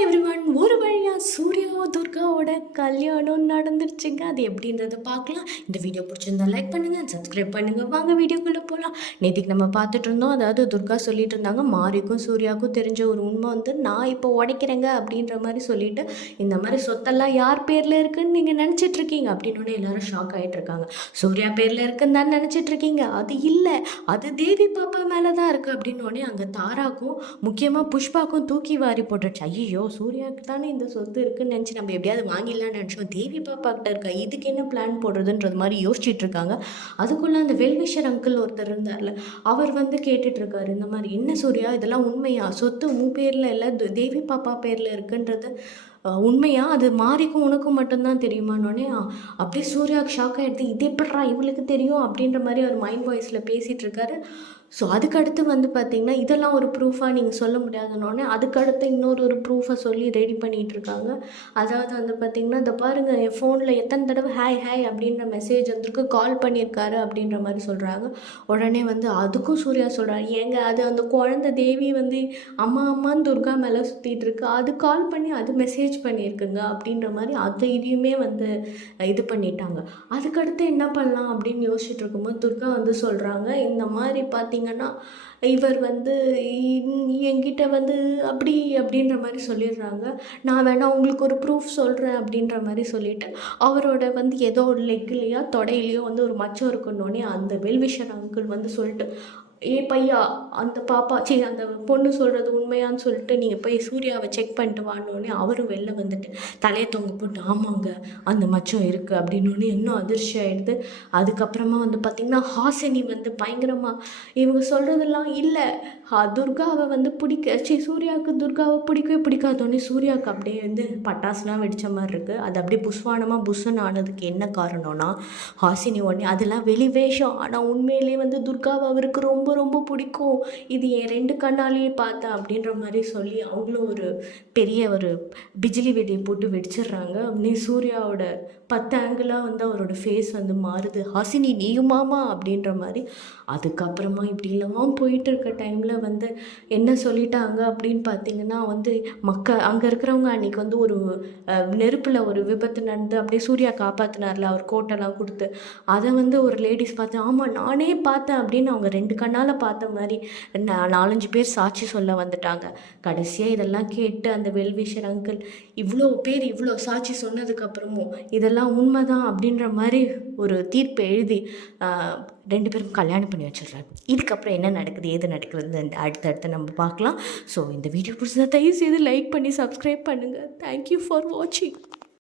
Hi everyone. ஒரு வழியாக சூர்யாவோ துர்காவோட கல்யாணம் நடந்துருச்சுங்க. அது எப்படின்றத பார்க்கலாம். இந்த வீடியோ பிடிச்சிருந்தா லைக் பண்ணுங்கள், சப்ஸ்கிரைப் பண்ணுங்கள். வாங்க வீடியோக்குள்ளே போகலாம். நேற்றுக்கு நம்ம பார்த்துட்டு இருந்தோம். அதாவது துர்கா சொல்லிட்டு இருந்தாங்க, மாரிக்கும் சூர்யாவுக்கும் தெரிஞ்ச ஒரு உண்மை வந்து நான் இப்போ உடைக்கிறேங்க அப்படின்ற மாதிரி சொல்லிட்டு, இந்த மாதிரி சொத்தெல்லாம் யார் பேரில் இருக்குன்னு நீங்கள் நினச்சிட்ருக்கீங்க அப்படின்னு எல்லாரும் ஷாக் ஆகிட்டு இருக்காங்க. சூர்யா பேரில் இருக்குன்னு தான் நினச்சிட்ருக்கீங்க, அது இல்லை, அது தேவி பாப்பா மேலே தான் இருக்குது அப்படின்னு அங்கே தாராக்கும் முக்கியமாக புஷ்பாக்கும் தூக்கி வாரி போட்டுருச்சு. ஐயோ, சூர்யாவுக்கு தானே இந்த சொத்து இருக்குன்னு நினச்சி நம்ம எப்படியாவது வாங்கிடலான்னு நினச்சோம், தேவி பாப்பாக்கிட்ட இருக்கா, இதுக்கு என்ன பிளான் போடுறதுன்றது மாதிரி யோசிச்சுட்டு இருக்காங்க. அதுக்குள்ளே அந்த வெல்விஷர் அங்கிள் ஒருத்தர் இருந்தார்ல, அவர் வந்து கேட்டுட்ருக்காரு, இந்த மாதிரி என்ன சூர்யா இதெல்லாம் உண்மையா, சொத்து உன் பேரில் இல்லை தேவி பாப்பா பேரில் இருக்குன்றது உண்மையா, அது மாரிக்கும் உனக்கும் மட்டும்தான் தெரியுமான்னொடனே அப்படியே சூர்யாவுக்கு ஷாக் ஆகிடுது. இது எப்படிறா இவளுக்கு தெரியும் அப்படின்ற மாதிரி அவர் மைண்ட் வாய்ஸில் பேசிகிட்டு இருக்காரு. ஸோ அதுக்கடுத்து வந்து பார்த்திங்கன்னா இதெல்லாம் ஒரு ப்ரூஃபாக நீங்கள் சொல்ல முடியாதுன்னொடனே அதுக்கடுத்து இன்னொரு ப்ரூஃபை சொல்லி ரெடி பண்ணிகிட்ருக்காங்க. அதாவது வந்து பார்த்திங்கன்னா, இந்த பாருங்கள் என் ஃபோனில் எத்தனை தடவை ஹாய் அப்படின்ற மெசேஜ் வந்திருக்கு, கால் பண்ணியிருக்காரு அப்படின்ற மாதிரி சொல்கிறாங்க. உடனே வந்து அதுக்கும் சூர்யா சொல்கிறாரு, ஏங்க அது அந்த குழந்தை தேவி வந்து அம்மான்னு துர்கா மேலே சுற்றிட்டு இருக்கு, அது கால் பண்ணி அது மெசேஜ் பண்ணியிருக்குங்க அப்படின்ற மாதிரி இதையுமே வந்து இது பண்ணிட்டாங்க. அதுக்கடுத்து என்ன பண்ணலாம் அப்படின்னு யோசிச்சுட்டு இருக்கும்போது துர்கா வந்து சொல்கிறாங்க, இந்த மாதிரி பார்த்திங்கன்னா இவர் வந்து என்கிட்ட வந்து அப்படின்ற மாதிரி சொல்லிடுறாங்க. நான் வேணா உங்களுக்கு ஒரு ப்ரூஃப் சொல்கிறேன் அப்படின்ற மாதிரி சொல்லிவிட்டு அவரோட வந்து ஏதோ ஒரு லெக்லையோ தொடையிலையோ வந்து ஒரு மச்சம் இருக்குன்னொடனே அந்த வெல்விஷர் அங்கிள் வந்து சொல்லிட்டு, பையா அந்த பாப்பா அந்த பொண்ணு சொல்கிறது உண்மையான்னு சொல்லிட்டு நீங்கள் போய் சூர்யாவை செக் பண்ணிட்டு வானோடனே அவரும் வெளில வந்துட்டு தலையை தொங்க போட்டு ஆமாங்க அந்த மச்சம் இருக்குது அப்படின்னோடனே இன்னும் அதிர்ச்சி ஆகிடுது. அதுக்கப்புறமா வந்து பார்த்திங்கன்னா ஹாசினி வந்து பயங்கரமாக இவங்க சொல்கிறதெல்லாம் இல்லை, துர்காவை வந்து சூர்யாவுக்கு துர்காவை பிடிக்கவே பிடிக்காதோடனே சூர்யாவுக்கு அப்படியே வந்து பட்டாசுலாம் வெடித்த மாதிரி இருக்குது. அது அப்படியே புஷ்வானமாக புஷ்ஷன் ஆனதுக்கு என்ன காரணம்னா ஹாசினி உடனே அதெல்லாம் வெளி வேஷம், ஆனால் உண்மையிலே வந்து துர்காவை அவருக்கு ரொம்ப ரொம்ப பிடிக்கும், இது என் 2 கண்ணாலேயே பார்த்தேன் அப்படின்ற மாதிரி சொல்லி அவங்களும் ஒரு பெரிய ஒரு பிஜிலி வெடியை போட்டு வெடிச்சிடுறாங்க. அப்படியே சூர்யாவோட 10 ஆங்கிளாக வந்து அவரோட ஃபேஸ் வந்து மாறுது. ஹாசினி நீயுமாமா அப்படின்ற மாதிரி. அதுக்கப்புறமா இப்படிலாம் போயிட்டு இருக்க டைமில் வந்து என்ன சொல்லிட்டாங்க அப்படின்னு பார்த்தீங்கன்னா வந்து அங்கே இருக்கிறவங்க அன்றைக்கி வந்து ஒரு நெருப்பில் ஒரு விபத்து நடந்து அப்படியே சூர்யா காப்பாற்றினார்ல, அவர் கோட்டெல்லாம் கொடுத்து, அதை வந்து ஒரு லேடிஸ் பார்த்து ஆமாம் நானே பார்த்தேன் அப்படின்னு அவங்க 2 கண்ணால் பார்த்த மாதிரி 4-5 பேர் சாட்சி சொல்ல வந்துட்டாங்க. கடைசியாக இதெல்லாம் கேட்டு அந்த வெல்விஷர் அங்கிள் இவ்வளோ பேர் இவ்வளோ சாட்சி சொன்னதுக்கப்புறமும் இதெல்லாம் உண்மைதான் அப்படின்ற மாதிரி ஒரு தீர்ப்பை எழுதி 2 பேரும் கல்யாணம் பண்ணி வச்சிடுறாரு. இதுக்கப்புறம் என்ன நடக்குது ஏது நடக்குது அடுத்தடுத்து நம்ம பார்க்கலாம். ஸோ இந்த வீடியோ பிடிச்சதா தயவு செய்து லைக் பண்ணி சப்ஸ்கிரைப் பண்ணுங்கள். தேங்க்யூ ஃபார் வாட்சிங்.